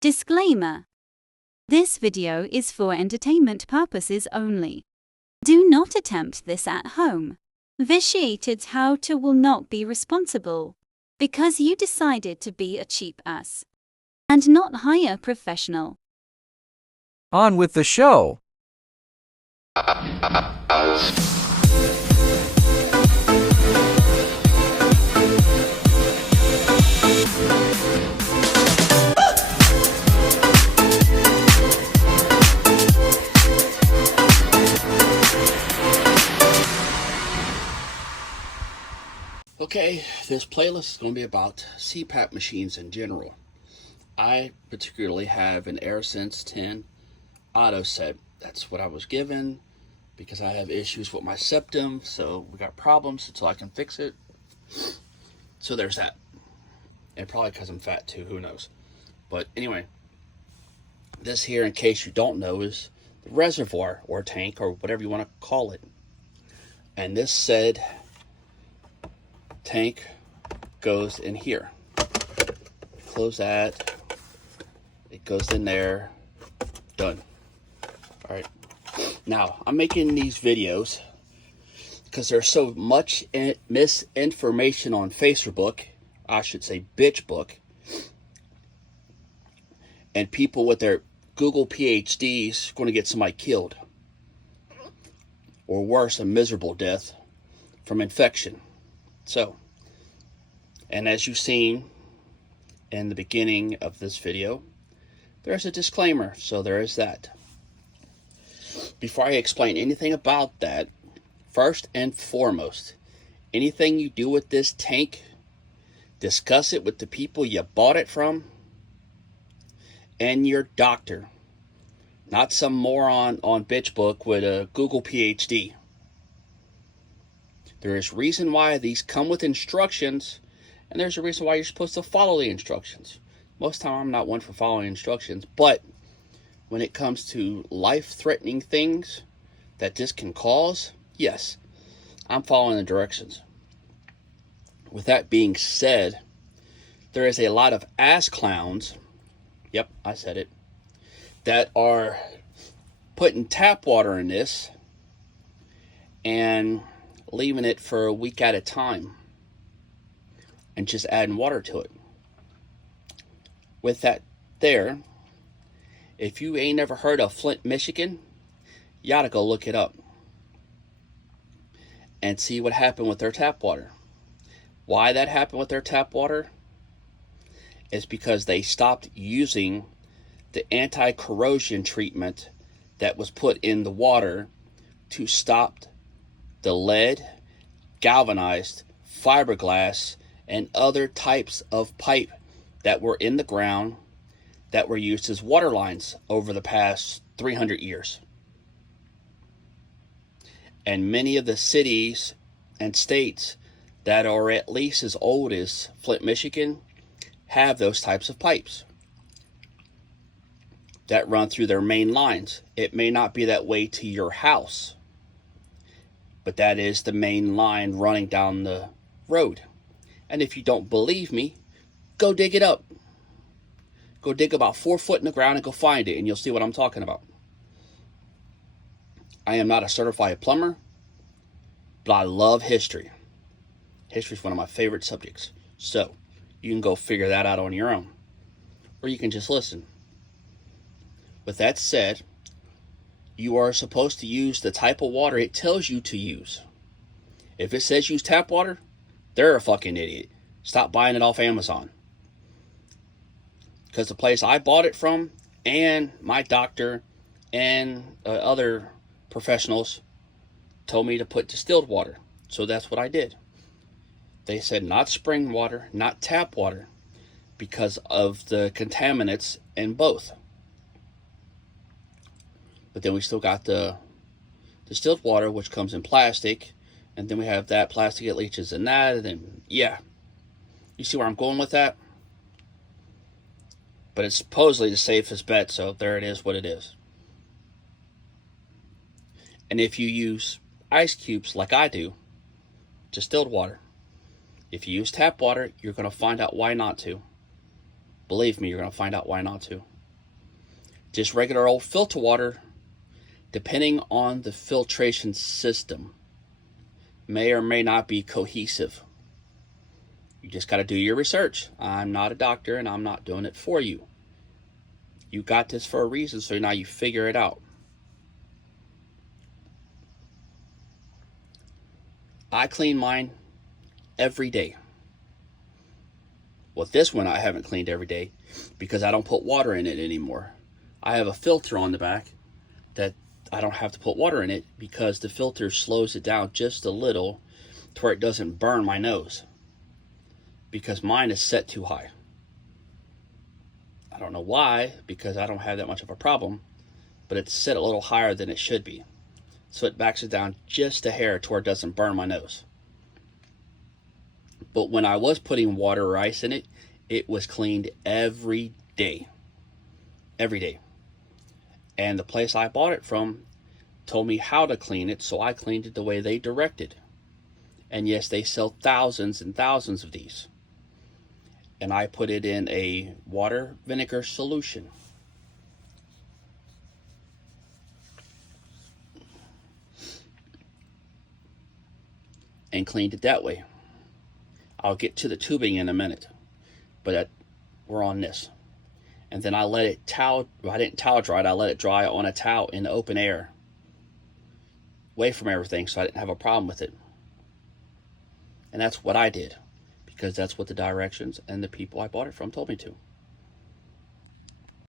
Disclaimer. This video is for entertainment purposes only. Do not attempt this at home. Vitiated how-to will not be responsible because you decided to be a cheap ass and not hire a professional. On with the show. Okay, this playlist is going to be about Cpap machines in general. I particularly have an AirSense 10 auto set. That's what I was given because I have issues with my septum, so we got problems until I can fix it. So there's that. And probably because I'm fat too, who knows. But anyway, this here, in case you don't know, is the reservoir or tank or whatever you want to call it. And this said tank goes in here. Close that. It goes in there. Done. Alright. Now, I'm making these videos because there's so much misinformation on Facebook. I should say bitch book. And people with their Google PhDs going to get somebody killed. Or worse, a miserable death from infection. So, and as you've seen in the beginning of this video, there's a disclaimer, so there is that. Before I explain anything about that, first and foremost, anything you do with this tank, discuss it with the people you bought it from and your doctor, not some moron on bitchbook with a Google PhD. There is reason why these come with instructions, and there's a reason why you're supposed to follow the instructions. Most of the time, I'm not one for following instructions, but when it comes to life-threatening things that this can cause, yes, I'm following the directions. With that being said, there is a lot of ass clowns, yep, I said it, that are putting tap water in this and leaving it for a week at a time and just adding water to it. With that there, if you ain't never heard of Flint, Michigan, you ought to go look it up and see what happened with their tap water. Why that happened with their tap water is because they stopped using the anti-corrosion treatment that was put in the water to stop the lead, galvanized, fiberglass, and other types of pipe that were in the ground that were used as water lines over the past 300 years. And many of the cities and states that are at least as old as Flint, Michigan, have those types of pipes that run through their main lines. It may not be that way to your house, but that is the main line running down the road. And if you don't believe me, go dig it up. Go dig about 4 foot in the ground and go find it, and you'll see what I'm talking about. I am not a certified plumber, but I love history. History is one of my favorite subjects. So, you can go figure that out on your own. Or you can just listen. With that said, you are supposed to use the type of water it tells you to use. If it says use tap water, they're a fucking idiot. Stop buying it off Amazon. Because the place I bought it from, and my doctor, and other professionals told me to put distilled water. So that's what I did. They said not spring water, not tap water, because of the contaminants in both. But then we still got the distilled water, which comes in plastic, and then we have that plastic that leaches in that, and then, yeah. You see where I'm going with that? But it's supposedly the safest bet, so there it is what it is. And if you use ice cubes like I do, distilled water, if you use tap water, you're going to find out why not to. Believe me, you're going to find out why not to. Just regular old filter water, depending on the filtration system, may or may not be cohesive. You just got to do your research. I'm not a doctor and I'm not doing it for you. You got this for a reason, so now you figure it out. I clean mine every day. Well, this one I haven't cleaned every day because I don't put water in it anymore. I have a filter on the back that I don't have to put water in it because the filter slows it down just a little to where it doesn't burn my nose, because mine is set too high. I don't know why, because I don't have that much of a problem, but it's set a little higher than it should be. So it backs it down just a hair to where it doesn't burn my nose. But when I was putting water or ice in it, it was cleaned every day. Every day. And the place I bought it from told me how to clean it, so I cleaned it the way they directed. And yes, they sell thousands and thousands of these. And I put it in a water vinegar solution. And cleaned it that way. I'll get to the tubing in a minute, but we're on this. And then I let it I didn't towel dry it, I let it dry on a towel in the open air, away from everything, so I didn't have a problem with it. And that's what I did, because that's what the directions and the people I bought it from told me to.